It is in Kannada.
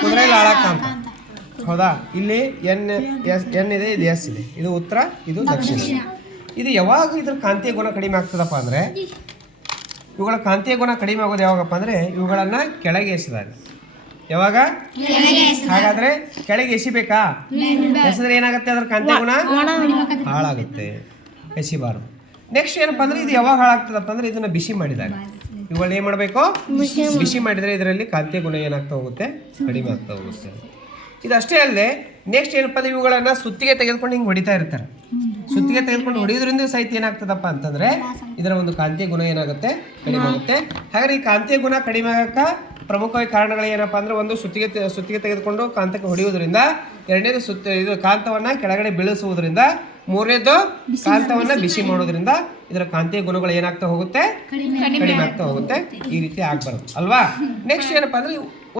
ಕುದುರೆ ಲಾಳ ಅಂತ ಹೌದಾ? ಇಲ್ಲಿ ಎನ್ ಎಸ್ ಎನ್ ಇದೆ ಇದು ಎಸ್ ಇದೆ. ಇದು ಉತ್ತರ ಇದು ದಕ್ಷಿಣ. ಇದು ಯಾವಾಗ ಇದ್ರ ಕಾಂತೀಯ ಗುಣ ಕಡಿಮೆ ಆಗ್ತದಪ್ಪ ಅಂದರೆ ಇವುಗಳ ಕಾಂತೀಯ ಗುಣ ಕಡಿಮೆ ಆಗೋದು ಯಾವಾಗಪ್ಪ ಅಂದರೆ ಇವುಗಳನ್ನು ಕೆಳಗೆ ಎಸಿದಾಗ. ಯಾವಾಗ? ಹಾಗಾದ್ರೆ ಕೆಳಗೆ ಎಸಿಬೇಕಾ? ಎಸಿದ್ರೆ ಏನಾಗುತ್ತೆ ಅದ್ರ ಕಾಂತೀಯ ಗುಣ? ಹಾಳಾಗುತ್ತೆ. ಎಸಿಬಾರ್ದು. ನೆಕ್ಸ್ಟ್ ಏನಪ್ಪ ಅಂದ್ರೆ ಇದು ಯಾವಾಗ ಹಾಳಾಗ್ತದಪ್ಪ ಅಂದ್ರೆ ಇದನ್ನ ಬಿಸಿ ಮಾಡಿದಾಗ. ಇವುಗಳನ್ನ ಏನು ಮಾಡಬೇಕು? ಬಿಸಿ ಮಾಡಿದರೆ ಇದರಲ್ಲಿ ಕಾಂತೀಯ ಗುಣ ಏನಾಗ್ತಾ ಹೋಗುತ್ತೆ? ಕಡಿಮೆ ಆಗ್ತಾ ಹೋಗುತ್ತೆ. ಇದಷ್ಟೇ ಅಲ್ಲದೆ ನೆಕ್ಸ್ಟ್ ಏನಪ್ಪ ಅಂದ್ರೆ ಇವುಗಳನ್ನ ಸುತ್ತಿಗೆ ತೆಗೆದುಕೊಂಡು ಹಿಂಗೆ ಹೊಡಿತಾ ಇರ್ತಾರೆ. ಸುತ್ತಿಗೆ ತೆಗೆದುಕೊಂಡು ಹೊಡಿಯೋದ್ರಿಂದ ಸಹಿತ ಏನಾಗ್ತದಪ್ಪ ಅಂತಂದ್ರೆ ಇದರ ಒಂದು ಕಾಂತೀಯ ಗುಣ ಏನಾಗುತ್ತೆ? ಕಡಿಮೆ ಆಗುತ್ತೆ. ಹಾಗಾದ್ರೆ ಈ ಕಾಂತೀಯ ಗುಣ ಕಡಿಮೆ ಆಗಕ್ಕ ಪ್ರಮುಖವಾಗಿ ಕಾರಣಗಳು ಏನಪ್ಪಾ ಅಂದ್ರೆ ಒಂದು ಸುತ್ತಿಗೆ ಸುತ್ತಿಗೆ ತೆಗೆದುಕೊಂಡು ಕಾಂತಕ್ಕೆ ಹೊಡೆಯುವುದರಿಂದ ಎರಡನೇದು ಸುತ್ತ ಇದು ಕಾಂತವನ್ನ ಕೆಳಗಡೆ ಬೀಳಿಸುವುದರಿಂದ ಮೂರನೇದು ಕಾಂತವನ್ನ ಬಿಸಿ ಮಾಡೋದ್ರಿಂದ ಇದರ ಕಾಂತೀಯ ಗುಣಗಳು ಏನಾಗ್ತಾ ಹೋಗುತ್ತೆ? ಕಡಿಮೆ ಆಗ್ತಾ ಹೋಗುತ್ತೆ. ಈ ರೀತಿ ಆಗ್ಬಾರ್ದು. ಅಲ್ವಾ? ನೆಕ್ಸ್ಟ್ ಏನಪ್ಪಾ ಅಂದ್ರೆ